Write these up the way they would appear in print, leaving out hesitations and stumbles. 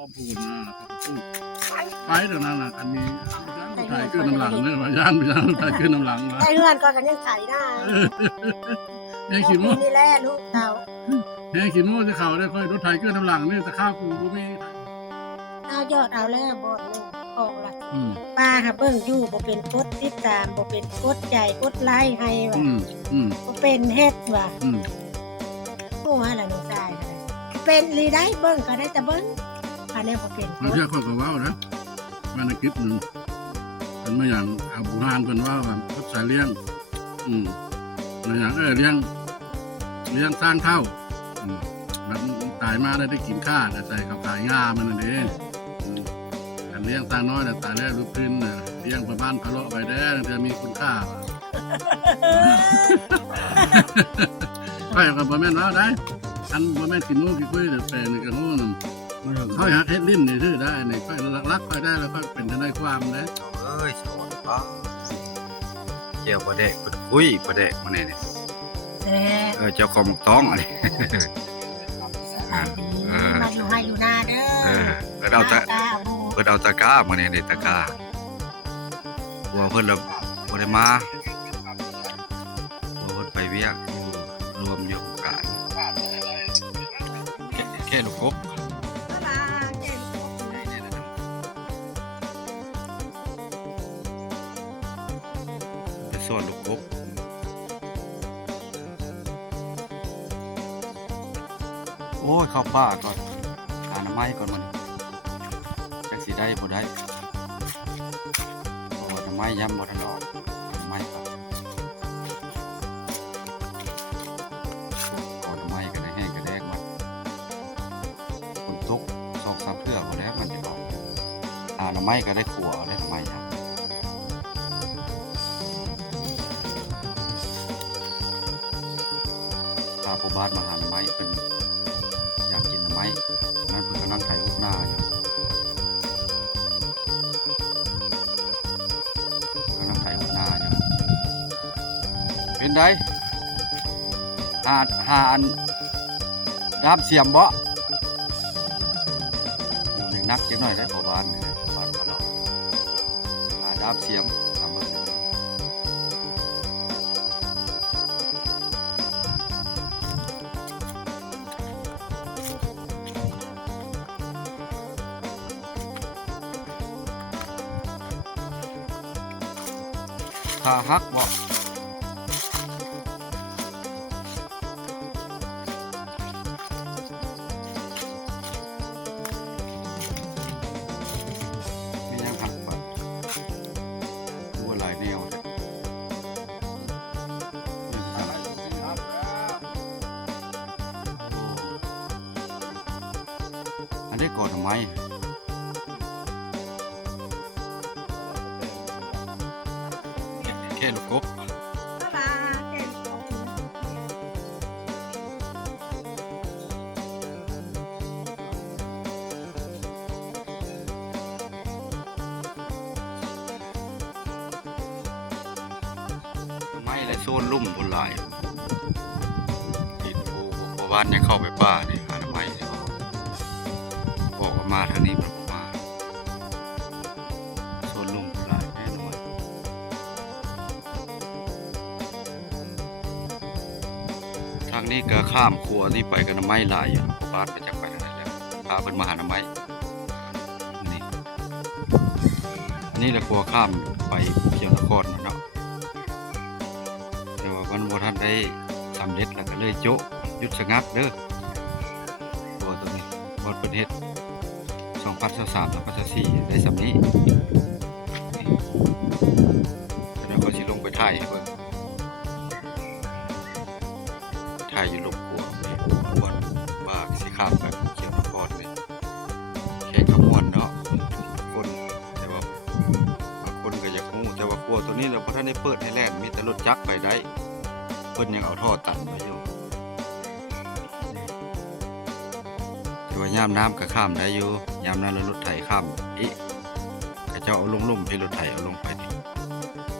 อมพูนนะแล้วก็ตู้ไปเดี๋ยวนั้นน่ะอันนี้ถ่ายขึ้นน้ำหลังเลยว่าย่านไปย่านถ่ายขึ้นน้ำหลังมา ได้เงื่อนก็กันยังไถหน้า แห้งขี้โม่ นี่แหละลูกเต่า แห้งขี้โม่จะเข่าได้ค่อยรถถ่ายขึ้นน้ำหลังนี่แต่ข้าวกูก็มี เอายอดเอาแล้วบ่นึงออกละ อืม ป้าค่ะเบิ่งอยู่บ่เป็นกดติดตามบ่เป็นกดใจกดไลค์ให้ว่ะ อืม บ่เป็นเฮ็ดว่ะ อืม โอ้ยล่ะน้องชายเป็นลีได้เบิ่งก็ได้แต่เบิ่งอันนี้บ่เป็นก มัน ด เชื่อข้อกับว่าวนะมันในคลิปหนึ่งมันมาอย่างอาบูฮานกันว่าแบบรถสายเลี้ยง ในอย่างเลี้ยงสร้างเท่ามันตายมาได้กินข้าแต่ใส่กับขายงามันนั่นเองอันเลี้ยงสร้างน้อยแต่ตายแล้วลูกขึ้นเลี้ยงประมาณพะโลไปได้จะมีคุณค่าไปกับบะแม่นว่าได้อันบะแม่นกินงูกินกล้วยแต่ในกระงูนเขาหักเฮ็ดลิ้นนี่ถือได้ในค่อยรักๆค่อยได้แล้วก็เป็นทนายความนะ เอ้ยสอนป้าเจียวประเดกคุยประเดกมาเนี่ย แซ่บ เจ้าของต้องอะไร มาอยู่ให้อยู่หน้าเด้อ เพิ่นเอาตะ ตาบู เพิ่นเอาตะกร้ามาเนี่ยตะกร้าหัวเพิ่นละบ่ได้มาหัวเพิ่นไปเวียกอยู่รวมอยู่กันแค่ลูกกบไปสอนลูกกบโอ้ยเข้าป่าก่อนหาหน่อไม้ก่อนมันจักสิได้บ่ได้เพราะว่าหน่อไม้ย้ำบ่ทันออกหน่อไม้ก่อนเอาหน่อไม้ก็ได้แห้งก็แดกมันฝนตก2-3เทื่อบ่แล้วมันจะออกหาหน่อไม้ก็ได้ขัวเอาได้หน่อไม้ครับพาผู้บ้านมาหาหน่อไม้เป็นอยากกินหน่อไม้นั่นเพิ่นกำลังไถอุกหน้าอยู่กำลังไถอุกหน้าอยู่เป็นไดหาอันดามเสียมบ่เด็กนักจังหน่อยได้พอบ้านนี่บ้านบ่ดอกหาดามเสียมทำเบิ่งขาหักบ่มียังหักบ่บัวหลายแนวเลยมีจังไรโอ้อันนี้ก่อนทำไมแค่ลูกกบไม่และโซนลุ่มบนหลายติดผู้บ้านยังเข้าไปป่านี่หาทำไมเนี่ยบอกว่ามาทางนี้มันบ่มาโซนลุ่มบนหลายแน่นอนทางนี้ก็ข้ามขัวนี่ไปกันน้ำไม้หลายอยู่บ้านไปจากไปทางไหนแล้วพาเพิ่นมาหาน้ำไม้นี่นี่แหละขัวข้ามไปภูเขียวนครนะเนาะแต่ว่ามันบ่ทันได้สำเร็จแล้วก็เลยโจะหยุดชะงักเด้อตัวตัวนี้บอดประเทศ2023-2024ได้สำนี้นี่แล้วก็สิลงไปถ่ายให้เบิ่งถ่ายอยู่ลงขัวบอนบากสิข้ามไปภูเขียวนครนี่แข่งขมวนเนาะคนแต่ว่าบางคนก็อยากรู้แต่ว่าขัวตัวนี้เราบ่ทันได้เปิดให้แล่นมีแต่รถจักรไปได้เพิ่นยังเอาท่อตันไว้อยู่แต่ว่ายามน้ำก็ข้ามได้อยู่ยามนั้นรถไถข้ามอีกก็เจ้าเอาลงลุ่มที่รถไถเอาลงไปนี่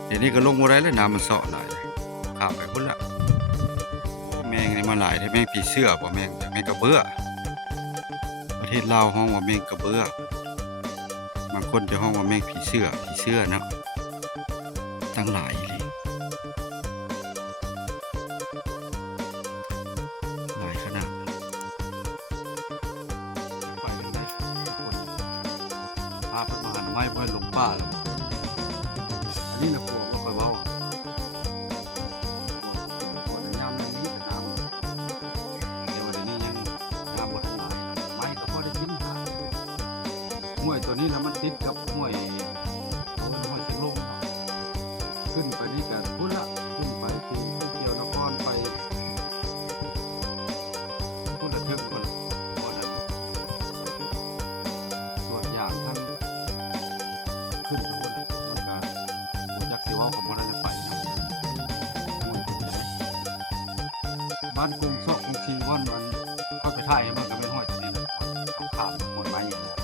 เดี๋ยวนี้ก็ลงบ่ได้แล้วน้ำมันเซาะหลายข้ามไปพุ่นละโอ้แมงนี่มาหลายได้แมงผีเสื้อบ่แมงกระเบื้อ เทศลาวห้องว่าแมงกระเบื้อบางคนจะห้องว่าแมงผีเสื้อเนาะตั้งหลายเลยหลายขนาดไปกันได้ทุกคนพาไปมาหันไม้เพื่อนหลงป่าแล้วอันนี้นะครัวว่าคอยเบาครัวในยามนี้จะน้ำเดี๋ยววันนี้ยังน้ำหมดทั้งหลายไม้ก็พอได้กินหาห้วยตัวนี้แล้วมันติดกับห้วยห้วยเสียงลมขึ้นไปนี่กันพุ่นละขึ้นไปที่เกี่ยวนครไปพุ่นละถึงพุ่นละพอนั้นส่วนอย่างท่านขึ้นไปพุ่นละมันก็บุญยักษ์สิว่ากับบ่ได้ไปนะบ้านกรุงซอกกรุงชิงว่อนมันเข้าไปถ่ายให้มันก็ไม่ห้อยตัวนี้นะเขาขาดหมดไม้อยู่แล้ว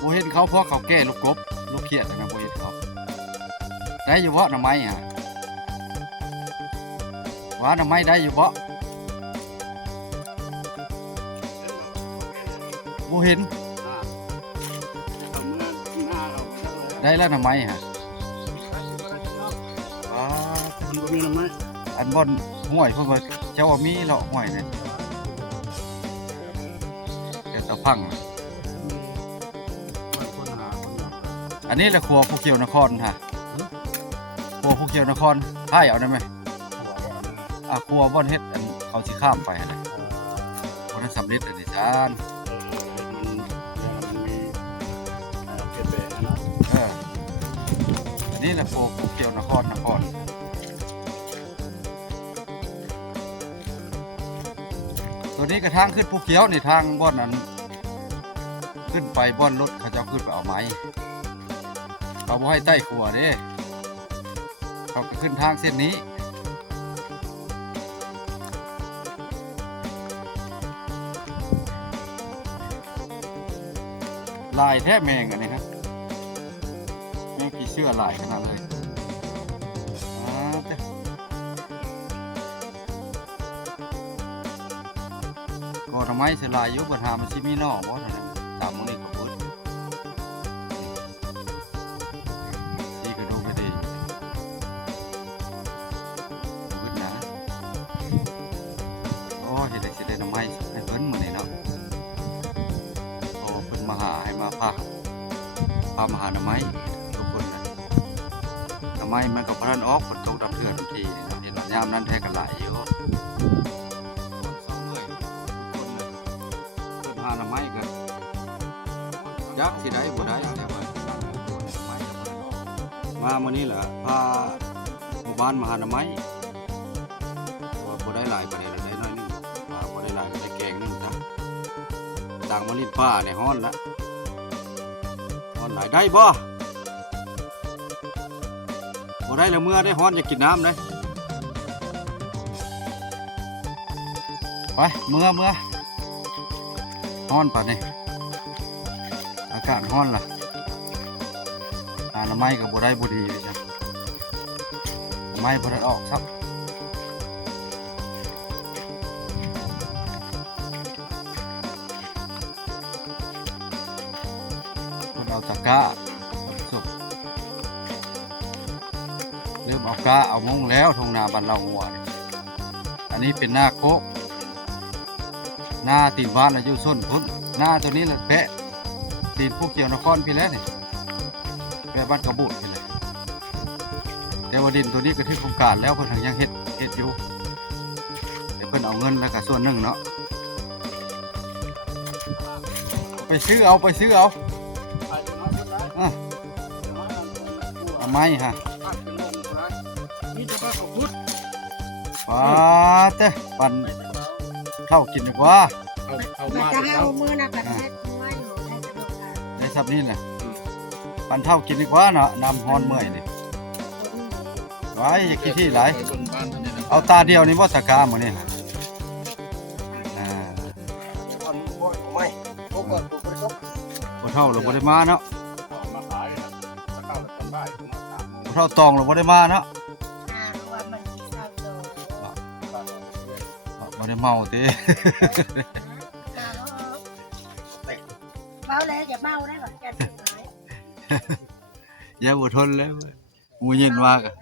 โบเห็นเขาเพราะเขาแก้ลูกกบลูกเขียดนะโบเห็นเขาได้อยู่เพราะหน่อไม้ฮะว่าหน่อไม้ได้อยู่เพราะโบเห็นได้แล้วหน่อไม้ฮะอันบนห้วยเพื่อนเจ้าว่ามีเลาะห้วยเลยแต่ตะพังอันนี้แหละครัวผู้เกี่ยวนครฮะครัวผู้เกี่ยวนครให้เอาได้ไหมครัวบ่อนเฮ็ดอันเขาสิข้ามไปอะไรเพราะนั้นสำเร็จอันนี้จานอันนี้แหละครัวผู้เกี่ยวนครตัวนี้กระทางขึ้นภูเขียวในทางบ่อนนั้นขึ้นไปบ่อนรถเขาจะขึ้นไปเอาไม้เขาบ่ให้ใต้ขัวเด้เขาก็ขึ้นทางเส้นนี้ลายแท้แมงอันนี้ครับแมงผีเสื้อลายขนาดเลยก็ทำไมเสียลายอยู่บนหามันชิมีนอกบ่ท่านั้นตามมื้อนี้เขาพูดนี่ก็ดูไปดีพูดนะโอ้เฮ็ดได้สิได้ทำไมให้เพิ่นมื้อนี้เนาะโอ้เพิ่นมาหาให้มาพามาหาหน่อไม้ทุกคนนะหน่อไม้มันก็บ่ทันออกฝนตกดำเถื่อนทีนี่เนาะเห็นว่ายามนั้นแท้ก็หลายอยู่หน่อไม้กันยักษ์สิได้บ่ได้แต่ว่ามามื้อนี้แหละพาหมู่บ้านมาหาหน่อไม้ว่าบ่ได้หลายปานใดได้น้อยนึงว่าบ่ได้หลายได้แกงนึงซะต่างมาลิ้นฟ้าเนี่ยฮ้อนละฮ้อนหลายได้บ่ได้แล้วเมื่อได้ฮ้อนอยากกินน้ำเลยไปเมื่อฮ้อนป่ะนี่อากาศฮ้อนล่ะหน่อไม้กับบ่ได้บ่ดีเลยจ้ะไม้บ่ได้ออกครับคนเอาตะกร้าสุกเริ่มเอากร้าเอามุ้งแล้วทงนาบ้านเราหัวนี่อันนี้เป็นหน้าโคกหน้าตีนบ้านอายุส้นพุ่นหน้าตัวนี้แหละแพะตีนผู้เกี่ยวนครพี่แล้วนี่แพะบ้านกระบุดพี่เลยแต่ว่าดินตัวนี้ก็ที่โครงการแล้วเพิ่นยังเฮ็ดอยู่แต่เพิ่นเอาเงินแล้วก็ส่วนหนึ่งเนาะไปซื้อเอาไม้ฮะป้าเต้ปั่นเข้ากินดีกว่ามันจะให้เอามือนะกันแค่ไม่หนูได้กระโดดได้สับนี่แหละปั่นเท่ากินดีกว่าเนาะนำฮอนเมื่อยดิไว้อย่าคิดที่ไหลเอาตาเดียวนี่ว่าตะกาหมดนี่บ่เท่าหรือบ่ได้มาเนาะบ่เท่าตองหรือบ่ได้มาเนาะบ่ได้ เมาติ เบาเลยอย่าเบาได้หรอจะถึงไหน อย่าอดทนแล้วหมู่ยินว่ากะ